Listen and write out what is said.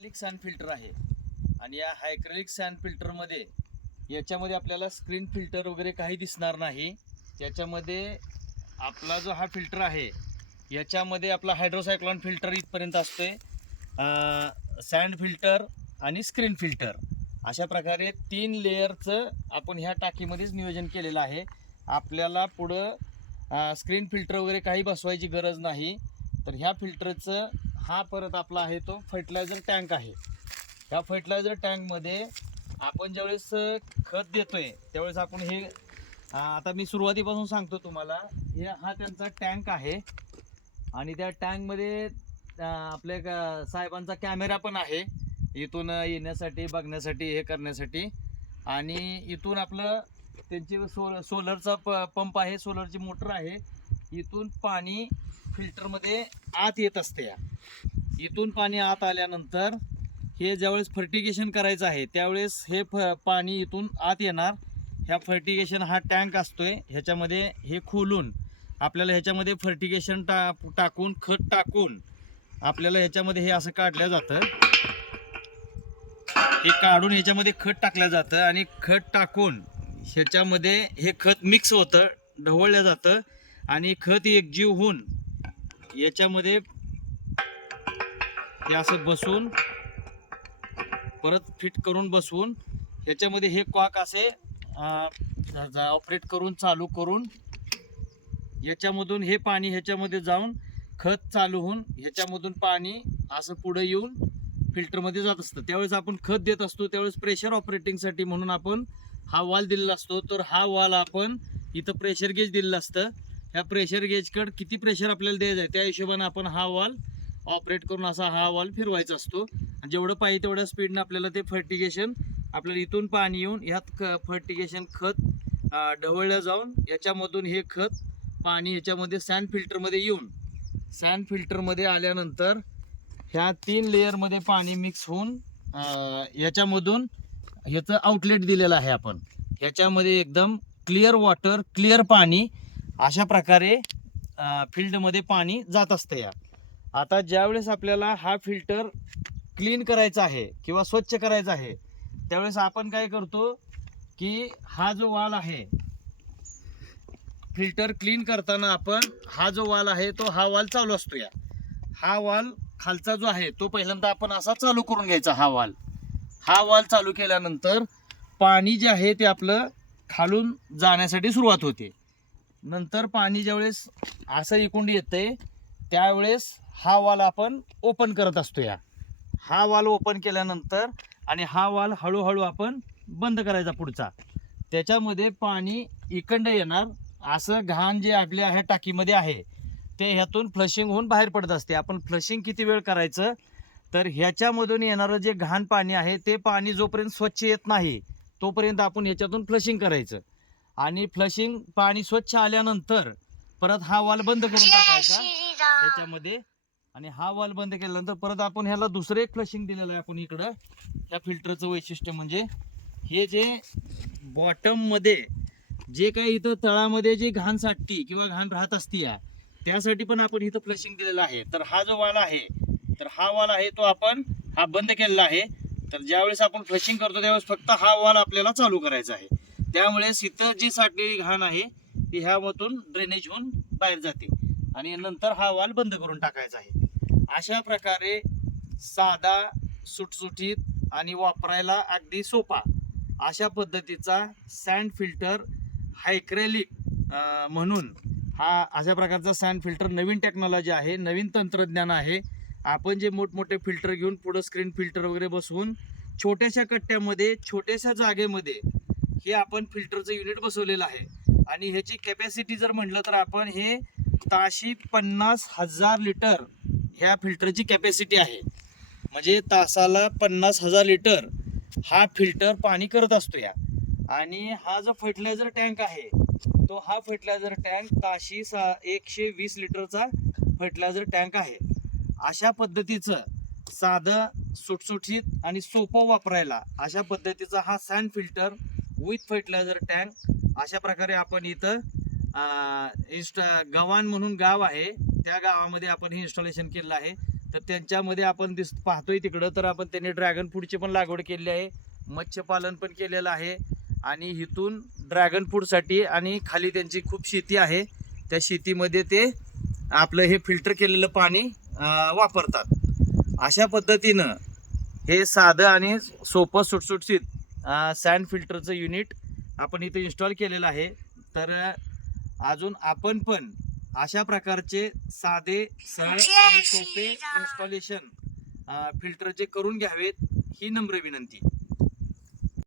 Hydraulic sand filter आहे आणि या हायड्रोलिक सॅन्ड फिल्टरमध्ये याच्यामध्ये आपल्याला स्क्रीन फिल्टर वगैरे काही दिसणार नाही. त्याच्यामध्ये आपला जो हा फिल्टर आहे याच्यामध्ये आपला हायड्रोसायक्लॉन फिल्टर इथपर्यंत असते, सॅन्ड फिल्टर आणि स्क्रीन फिल्टर अशा प्रकारे 3 लेयरचं आपण ह्या टाकीमध्येच नियोजन केलेलं आहे. आपल्याला पुढं स्क्रीन फिल्टर वगैरे काही बसवायची गरज नाही. तर ह्या फिल्टरचं हा परत आपला आहे तो फर्टिलायझर टँक आहे. ह्या फर्टिलायझर टँकमध्ये आपण ज्यावेळेस खत देतोय त्यावेळेस आपण हे आता मी सुरुवातीपासून सांगतो तुम्हाला. हा त्यांचा टँक आहे आणि त्या टँकमध्ये आपल्या साहेबांचा कॅमेरा पण आहे इथून येण्यासाठी, बघण्यासाठी, हे करण्यासाठी. आणि इथून आपलं त्यांची सोलरचा पंप आहे, सोलरची मोटर आहे. इथून पाणी फिल्टरमध्ये आत येत असते. इथून पाणी आत आल्यानंतर हे ज्यावेळेस फर्टिगेशन करायचं आहे त्यावेळेस हे पाणी इथून आत येणार. ह्या फर्टिगेशन हा टँक असतोय, ह्याच्यामध्ये हे खोलून आपल्याला ह्याच्यामध्ये फर्टिगेशन टाकून, खत टाकून आपल्याला ह्याच्यामध्ये हे असं काढलं जातं. हे काढून ह्याच्यामध्ये खत टाकलं जातं आणि खत टाकून ह्याच्यामध्ये हे खत मिक्स होतं, ढवळलं जातं आणि खत एकजीव होऊन याच्यामध्ये हे असं बसून परत फिट करून बसवून ह्याच्यामध्ये हे कॉक असे ऑपरेट करून चालू करून याच्यामधून हे पाणी ह्याच्यामध्ये जाऊन खत चालू होऊन ह्याच्यामधून पाणी असं पुढे येऊन फिल्टरमध्ये जात असतं. त्यावेळेस आपण खत देत असतो त्यावेळेस प्रेशर ऑपरेटिंगसाठी म्हणून आपण हा वाल दिलेला असतो. तर हा वाल आपण इथं प्रेशर गेज दिलेलं असतं. ह्या प्रेशर गेजकडे किती प्रेशर आपल्याला द्यायचं आहे त्या हिशोबाने आपण हा वाल ऑपरेट करून असा हा वाल फिरवायचा असतो. आणि जेवढं पाहिजे तेवढ्या स्पीडनं आपल्याला ते फर्टिगेशन आपल्याला इथून पाणी येऊन ह्यात फर्टिगेशन खत ढवळलं जाऊन याच्यामधून हे खत पाणी ह्याच्यामध्ये सँड फिल्टरमध्ये येऊन सँड फिल्टरमध्ये आल्यानंतर ह्या 3 लेअरमध्ये पाणी मिक्स होऊन ह्याच्यामधून ह्याचं आउटलेट दिलेलं आहे आपण. ह्याच्यामध्ये एकदम क्लिअर वॉटर, क्लिअर पाणी अशा प्रकारे फील्डमध्ये पाणी जात असतं. आता ज्यावेळेस आपल्याला हा फिल्टर क्लीन करायचा आहे किंवा स्वच्छ करायचा आहे त्यावेळेस आपण काय करतो की हा जो वाल आहे फिल्टर क्लीन करताना आपण हा जो वाल आहे तो हा वाल चालू असतो. हा वाल खालचा जो आहे तो पहिल्यांदा आपण असा चालू करून घ्यायचा. हा वाल चालू केल्यानंतर पाणी जे आहे ते आपलं खालून जाण्यासाठी सुरुवात होते. नंतर पाणी ज्यावेळेस असं इकडून येते त्यावेळेस हा वाल आपण ओपन करत असतो. हा वाल ओपन केल्यानंतर आणि हा वाल हळूहळू आपण बंद करायचा पुढचा. त्याच्यामध्ये पाणी इकडं येणार. असं घाण जे आपल्या ह्या टाकीमध्ये आहे ते ह्यातून फ्लशिंग होऊन बाहेर पडत असते. आपण फ्लशिंग किती वेळ करायचं तर ह्याच्यामधून येणारं जे घाण पाणी आहे ते पाणी जोपर्यंत स्वच्छ येत नाही तोपर्यंत आपण ह्याच्यातून फ्लशिंग करायचं. आणि फ्लशिंग पाणी स्वच्छ आल्यानंतर परत हा वाल बंद करून टाकायचा ह्याच्यामध्ये. आणि हा वाल बंद केल्यानंतर परत आपण ह्याला दुसरं एक फ्लशिंग दिलेलं आहे आपण इकडं. ह्या फिल्टरचं वैशिष्ट्य म्हणजे हे जे बॉटम मध्ये जे काही इथं तळामध्ये जे घाण साठती किंवा घाण राहत असती त्यासाठी पण आपण इथं फ्लशिंग दिलेलं आहे. तर हा जो वाल आहे तर हा वाल आहे तो आपण हा बंद केलेला आहे. तर ज्यावेळेस आपण फ्लशिंग करतो त्यावेळेस फक्त हा वाल आपल्याला चालू करायचा आहे. त्यामुळे इथं जी साठलेली घाण आहे ती ह्यामधून ड्रेनेज होऊन बाहेर जाते आणि नंतर हा वाल बंद करून टाकायचा आहे. अशा प्रकारे साधा, सुटसुटीत आणि वापरायला अगदी सोपा अशा पद्धतीचा सँड फिल्टर हायड्रोलिक म्हणून हा अशा प्रकारचा सँड फिल्टर नवीन टेक्नॉलॉजी आहे, नवीन तंत्रज्ञान आहे. आपण जे मोठमोठे फिल्टर घेऊन पुढं स्क्रीन फिल्टर वगैरे बसवून छोट्याशा कट्ट्यामध्ये छोट्याशा जागेमध्ये हे आपण फिल्टरचं युनिट बसवलेलं आहे. आणि ह्याची कॅपॅसिटी जर म्हटलं तर आपण हे ताशी 50,000 लिटर ह्या फिल्टरची कॅपॅसिटी आहे. म्हणजे तासाला 50,000 लिटर हा फिल्टर पाणी करत असतो. आणि हा जो फर्टिलायझर टँक आहे तो हा फर्टिलायझर टँक ताशी 120 लिटरचा फर्टिलायझर टँक आहे. अशा पद्धतीचं साधं, सुटसुटीत आणि सोपं वापरायला अशा पद्धतीचा हा sand filter with fertiliser tank अशा प्रकारे आपण इथं गव्हाण म्हणून गाव आहे त्या गावामध्ये आपण हे इन्स्टॉलेशन केलेलं आहे. तर त्यांच्यामध्ये आपण पाहतोय तिकडं, तर आपण त्यांनी ड्रॅगन फ्रूटची पण लागवड केलेली आहे, मत्स्यपालन पण केलेलं आहे आणि इथून ड्रॅगन फ्रूटसाठी आणि खाली त्यांची खूप शेती आहे, त्या शेतीमध्ये ते आपलं हे फिल्टर केलेलं पाणी वापरतात. अशा पद्धतीनं हे साधं आणि सोपं सुटसुटीत सँड फिल्टरचं युनिट आपण इथं इन्स्टॉल केलेलं आहे. तर अजून आपण पण अशा प्रकारचे साधे सरळ आणि सोपे इन्स्टॉलेशन फिल्टरचे करून घ्यावेत ही नम्र विनंती.